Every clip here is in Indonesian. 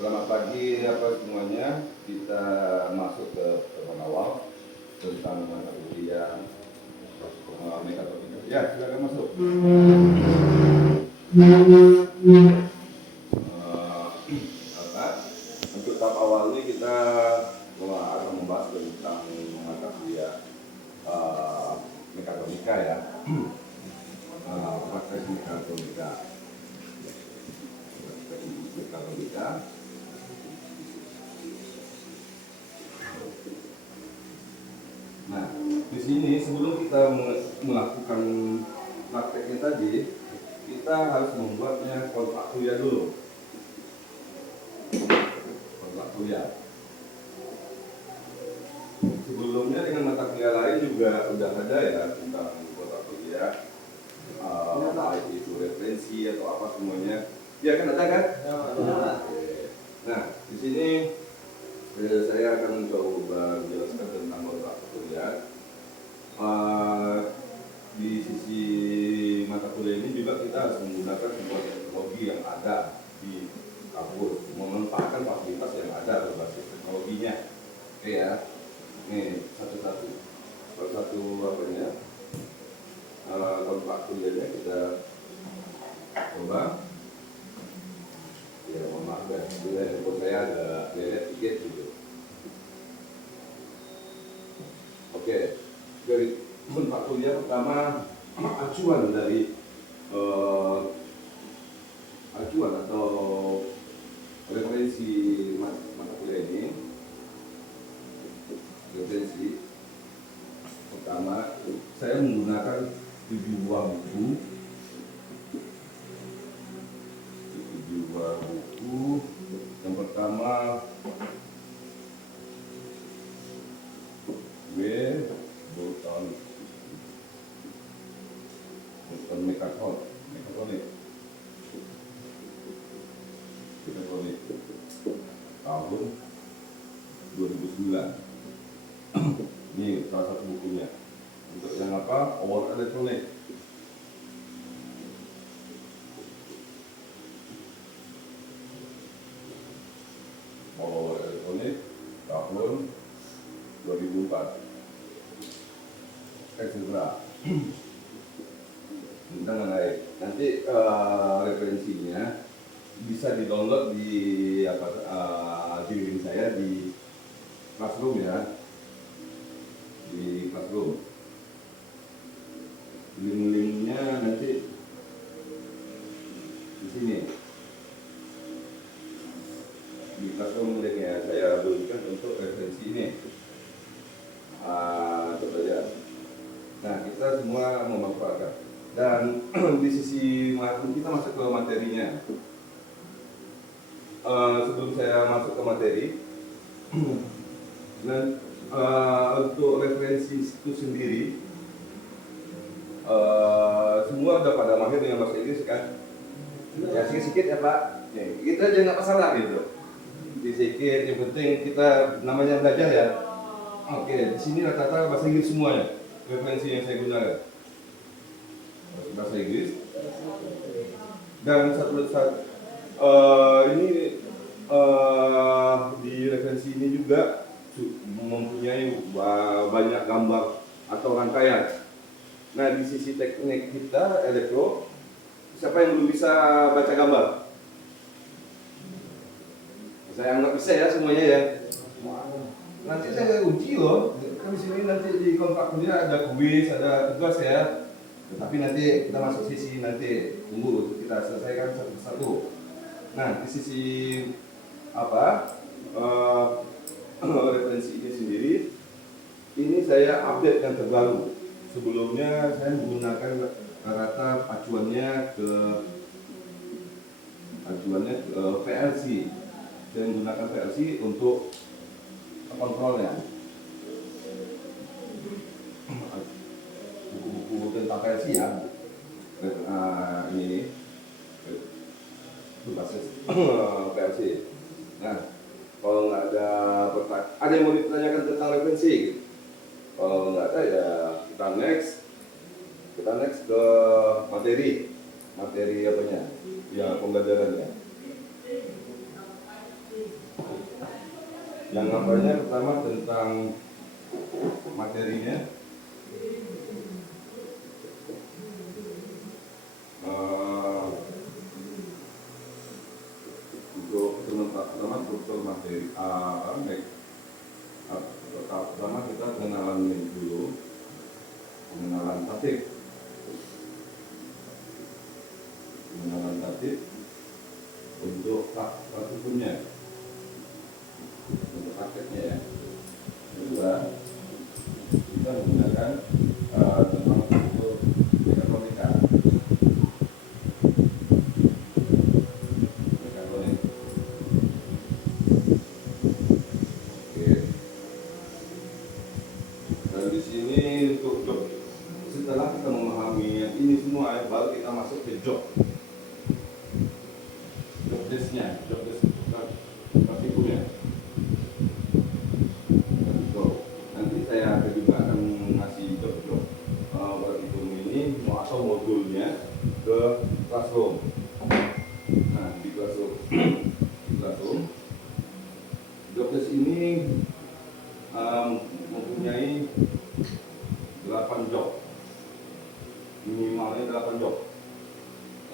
Selamat pagi apa semuanya. Kita masuk ke tahapan awal tentang mata kuliah mekatronika. Ya, silakan masuk. Apa? Untuk tahap awal ini kita akan membahas tentang mata kuliah mekatronika ya. Praktek mekatronika. Nah, di sini sebelum kita melakukan prakteknya tadi, kita harus membuatnya kontrak kuliah dulu. Kontrak kuliah. Sebelumnya dengan mata kuliah lain juga udah ada ya tentang kontrak kuliah, baik itu referensi atau apa semuanya. Ya kan ada kan? Ya. Nah, di sini saya akan mencoba menjelaskan tentang kontrak kuliah. Di sisi mata kuliah ini juga kita harus menggunakan sebuah teknologi yang ada di kampus, memanfaatkan fasilitas yang ada berbasis teknologinya. Oke ya, nih satu-satu apanya kontrak kuliahnya kita coba. Ya, mohon maaf ya, handphone saya agak lelet dikit gitu. Oke, dari kontrak kuliah pertama, acuan dari acuan atau referensi mata kuliah ini. Referensi pertama, saya menggunakan 7 buah buku. 7 buah buku. Yang pertama mekatronik tahun 2009. Ini salah satu bukunya. Untuk yang apa? Power Electronic. Power Electronic tahun 2004. Etc. Tentang mengenai nanti referensinya bisa di-download di di link saya di Classroom ya, di Classroom. Link-linknya nanti di sini di Classroom linknya saya berikan untuk referensi ini. Coba lihat. Nah, kita semua memanfaatkan. Dan di sisi kita masuk ke materinya. Sebelum saya masuk ke materi, dan untuk referensi itu sendiri, semua udah pada mahir dengan bahasa Inggris kan? Ya sedikit-sedikit ya Pak. Ya, kita aja nggak masalah gitu. Sedikit, yang penting kita namanya belajar ya. Oke, di sini rata-rata bahasa Inggris semuanya. Referensi yang saya gunakan bahasa Inggris. Dan ini di referensi ini juga mempunyai banyak gambar atau rangkaian. Nah, di sisi teknik kita elektro, siapa yang belum bisa baca gambar? Saya anggap bisa ya semuanya ya. Nanti saya uji loh. Kan di sini nanti di kontrak kuliah ada kuis, ada tugas ya. Tetapi nanti kita masuk sisi nanti tunggu kita selesaikan satu persatu. Nah, di sisi apa referensi ini sendiri, ini saya update yang terbaru. Sebelumnya saya menggunakan rata acuannya ke PLC. Saya menggunakan PLC untuk kontrolnya. Buku-buku tentang PLC ya. Ini berbasis PLC. Nah, kalau nggak ada yang mau ditanyakan tentang referensi? Kalau nggak ada ya kita next ke materi apanya? Ya, pembelajarannya. Yang apanya pertama tentang materinya. Untuk pertama struktur materi. Pertama kita pengenalan dulu, pengenalan tatip. Pengenalan tatip untuk praktikumnya, untuk prakteknya ya. Kedua, kita menggunakan tentang struktur mekatronika. Oke. Dan di sini untuk job, setelah kita memahami yang ini semua, baru kita masuk ke job desk-nya, job desk praktikumnya. Nanti saya juga akan ngasih job praktikum ini atau modulnya ke classroom. Nah, di classroom, job desk ini mempunyai 8 job, minimalnya 8 job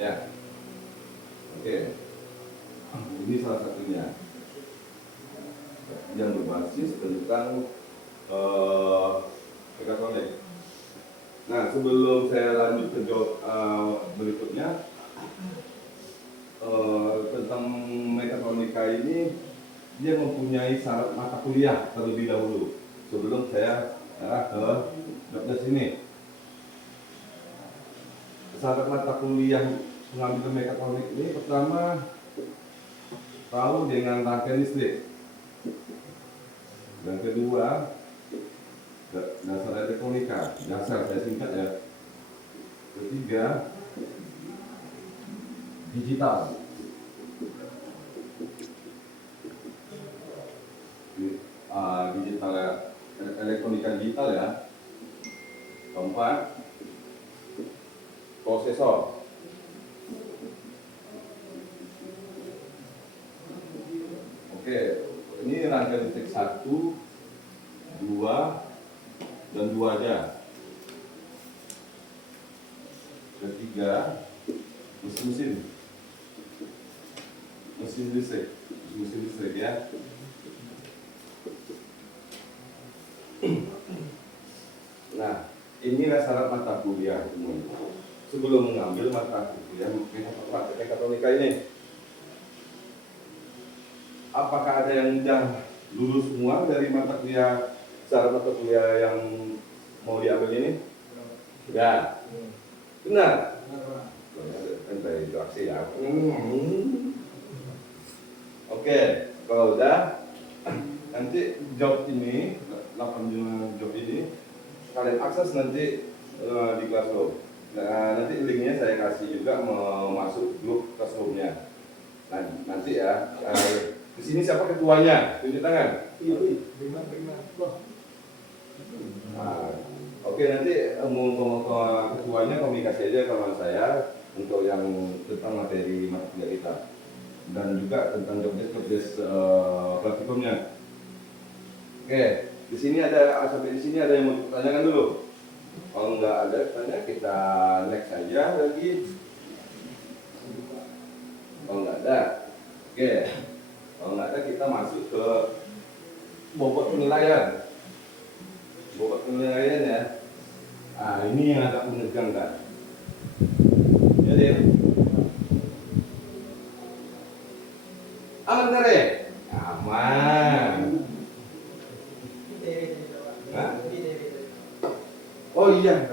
ya. Oke. Ini salah satunya yang berbasis tentang mekatronik. Nah, sebelum saya lanjut ke job berikutnya, tentang mekatronika ini dia mempunyai syarat mata kuliah terlebih dahulu sebelum saya arah ke job desk ini. Syarat mata kuliah mengambil mekatronik ini pertama tahu dengan rangkaian listrik. Yang kedua, dasar elektronika, dasar saya singkat ya. Ketiga, digital. Digital ya, elektronika digital ya. Keempat, prosesor. Oke, ini rangkaian listrik 1, 2, dan 2 aja. Ketiga, mesin listrik ya. Nah, inilah syarat mata kuliah semuanya. Sebelum mengambil mata kuliah mekatronika ini, apakah ada yang sudah lulus semua dari mata kuliah, syarat mata kuliah yang mau diambil ini? Ya, benar. Kan dari interaksi ya. Oke, kalau udah, nanti job ini, 8 job ini kalian akses nanti di classroom. Nah, nanti linknya saya kasih juga mau masuk grup classroomnya. Nah, nanti ya. Di sini siapa ketuanya? Tunjuk tangan. Nah, oke, nanti mau ketuanya komunikasi aja sama saya untuk yang tentang materi mata kuliah kita dan juga tentang job desk praktikumnya. Oke, di sini ada sampai di sini ada yang mau ditanyakan dulu. Kalau nggak ada tanya kita next saja lagi. Kalau nggak ada, oke. Kalau nggak ada kita masuk ke bobot penilaian. Bobot penilaian ya. Ah, ini yang agak menegangkan. Jadi aman kare? Aman. Hah? Oh iya,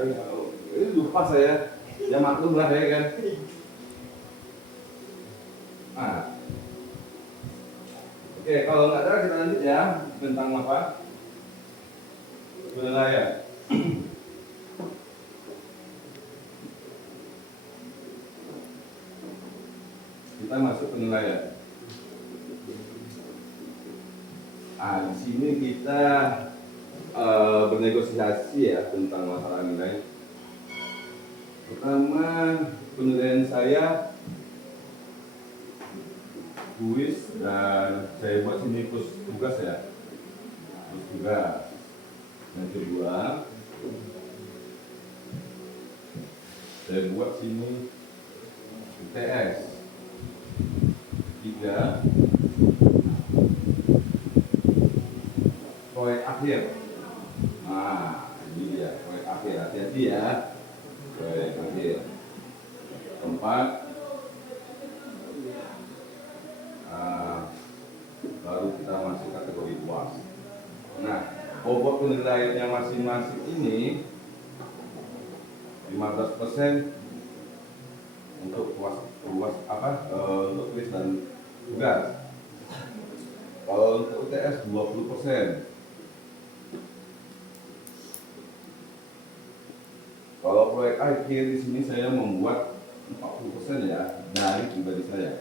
ini lupa saya. Ya maklum lah ya kan. Ah. Oke, kalau nggak ada kita lanjut ya tentang apa? Penilaian. Kita masuk penilaian. Di sini kita bernegosiasi ya tentang masalah nilai. Pertama, penilaian saya kuis dan saya buat sini tugas ya. Terus juga yang kedua, saya buat sini UTS 3 proyek akhir. Nah, ini dia proyek akhir, hati-hati ya, proyek akhir. Keempat, baru kita masuk kategori UAS. Nah, bobot penilaiannya masing-masing ini 15% untuk UAS untuk tulis dan tugas. Kalau untuk UTS 20%. Kalau proyek akhir di sini saya membuat 40% ya dari pribadi saya.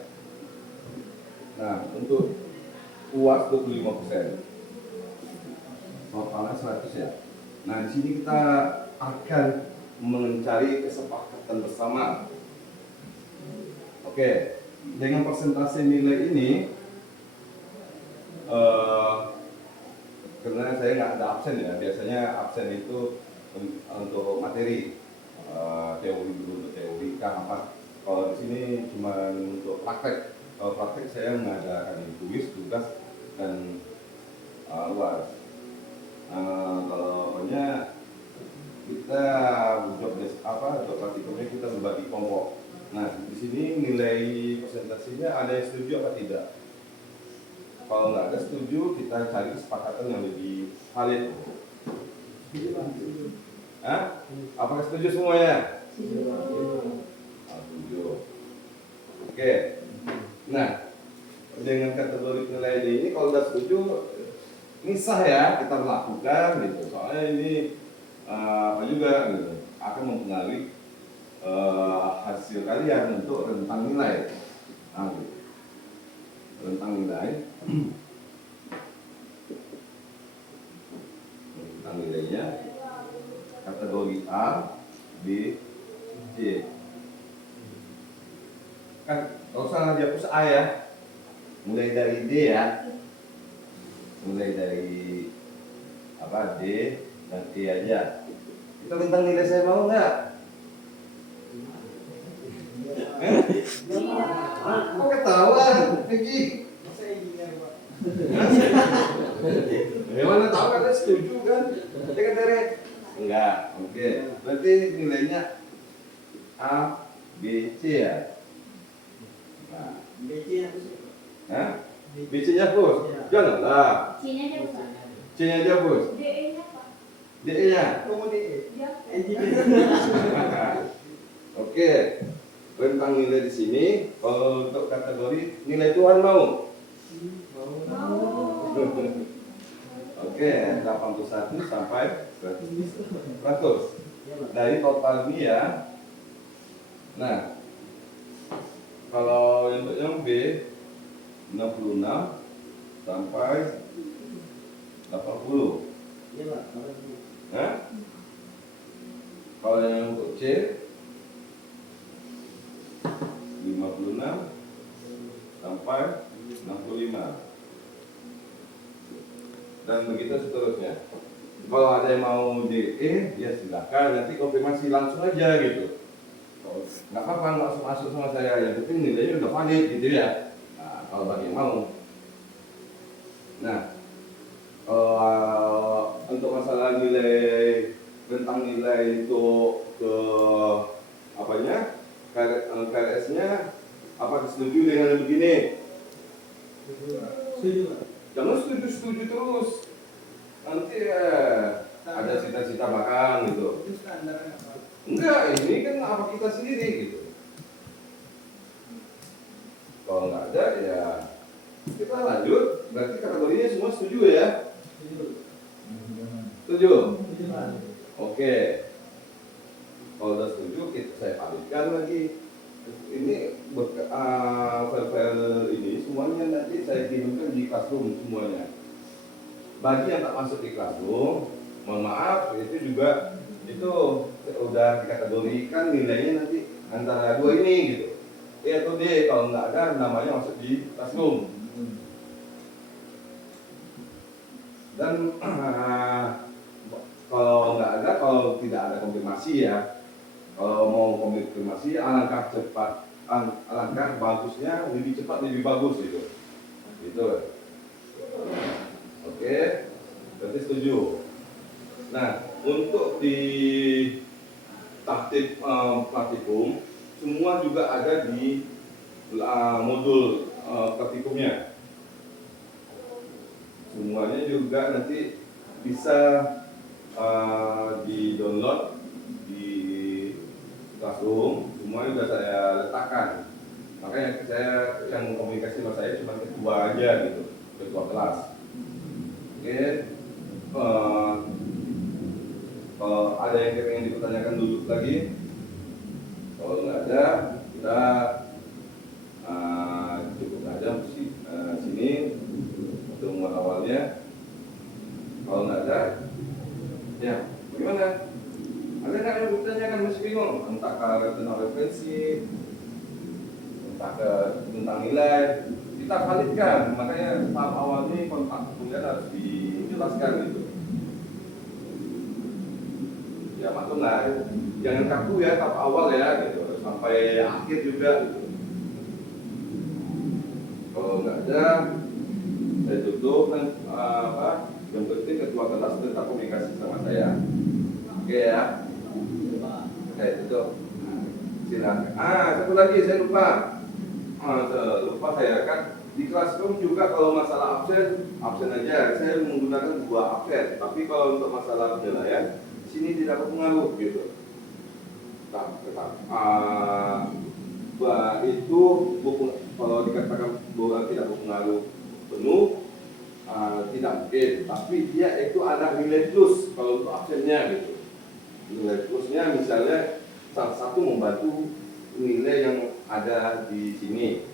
Nah, untuk UAS 25%. Totalnya 100 ya. Nah, di sini kita akan mencari kesepakatan bersama. Oke, dengan persentase nilai ini, karena saya nggak ada absen ya, biasanya absen itu untuk materi, teori dulu untuk teori kan apa. Kalau di sini cuma untuk praktek. Kalau praktek saya mengadakan tulis, tugas dan UAS. Kalau pokoknya kita job praktikumnya kita berbagi kelompok. Nah, di sini nilai presentasinya ada yang setuju apa tidak? Kalau nggak ada setuju, kita cari kesepakatan yang lebih valid. Hah? Apakah setuju semuanya? Setuju. Oke. Nah, dengan kategori nilai ini kalau udah setuju, ini sah ya kita melakukan gitu. Soalnya ini apa juga gitu, akan mempengaruhi hasil kalian untuk rentang nilai. Nah, gitu. Rentang nilai. Rentang nilainya kategori A, B, C. Kan kalau usah dihapus A ya. Mulai dari D ya. Mulai dari D dan E aja. Itu tentang nilai saya mau nggak? Kok ketawa? Pergi. Mana tahu kan setuju kan? Tapi kan dari enggak. Oke. Berarti nilainya A, B, C ya. Nah, BC-nya hapus? Janganlah. C-nya aja hapus. DE-nya apa? DE-nya? Oke. Rentang nilai di sini kalau untuk kategori nilai Tuhan mau? Oke, 81 sampai 100. Dari total ini ya. Nah, kalau untuk yang B 66 sampai 80. Hah? Kalau yang untuk C 56 sampai 65. Dan begitu seterusnya. Kalau ada yang mau DE, ya silakan nanti konfirmasi langsung aja gitu. Nggak apa-apa nggak masuk sama saya, yang penting nilainya udah valid gitu ya. Nah, kalau bagi yang mau. Nah, untuk masalah nilai tentang nilai itu ke apanya KRS-nya apa setuju dengan yang begini? Setuju. Jangan setuju terus. Nanti ada cita-cita makan gitu. Enggak, ini kan apa kita sendiri gitu. Kalau nggak ada ya kita lanjut. Berarti kategorinya semua setuju ya? Setuju. Oke. Kalau udah setuju, saya validkan lagi. Ini file-file ini semuanya nanti saya kirimkan di Classroom semuanya. Bagi yang tak masuk di Classroom, mohon maaf, itu juga itu udah dikategorikan nilainya nanti antara dua ini gitu. E atau D, kalau nggak ada namanya masuk di Classroom. Dan kalau nggak ada, kalau tidak ada konfirmasi ya, kalau mau konfirmasi alangkah cepat, alangkah bagusnya lebih cepat lebih bagus gitu. Gitu. Oke, berarti setuju. Nah, untuk di taktik praktikum semua juga ada di modul praktikumnya. Semuanya juga nanti bisa di download di Classroom, semuanya sudah saya letakkan. Makanya saya yang komunikasi sama saya cuma ketua aja gitu, ketua kelas. Oke, kalau ada yang ingin dipertanyakan dulu lagi, kalau nggak ada kita cukup aja sini untuk awalnya. Kalau nggak ada, ya bagaimana? Ada nggak yang bertanyakan masih bingung? Entah tentang referensi, entah tentang nilai, kita validkan. Makanya tahap awal ini kontak kemudian harus dijelaskan gitu. Ya maklumlah, jangan kaku ya tahap awal ya gitu, sampai akhir juga gitu. Kalau nggak ada, saya tutup kan yang penting ketua kelas tetap komunikasi sama saya. Oke ya. Oke, tutup. Silakan. Satu lagi saya lupa. Lupa saya kan di Classroom juga kalau masalah absen aja. Saya menggunakan 2 absen. Tapi kalau untuk masalah penilaian sini tidak berpengaruh gitu. Tetap. Itu buku, kalau dikatakan bahwa tidak berpengaruh penuh, tidak mungkin. Tapi dia itu ada nilai plus kalau untuk absennya gitu. Nilai plusnya misalnya salah satu membantu nilai yang ada di sini.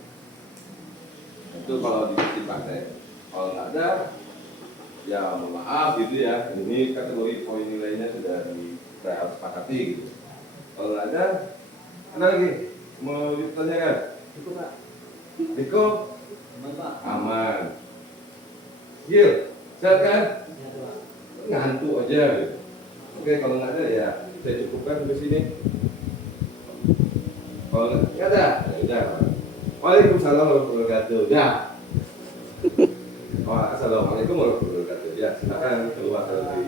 Itu kalau dipakai. Kalau nggak ada, ya mohon maaf gitu ya. Ini kategori poin nilainya sudah disepakati gitu. Kalau nggak ada lagi mau ditanyakan? Itu Pak. Diko? Aman Pak. Aman. Gil, sehat kan? Ya Pak. Ngantuk aja gitu. Oke, kalau nggak ada ya saya cukupkan sampai sini. Kalau nggak ada, ya udah. Waalaikumsalam warahmatullahi wabarakatuh. Ya. Assalamualaikum warahmatullahi wabarakatuh. Ya, silakan keluar dari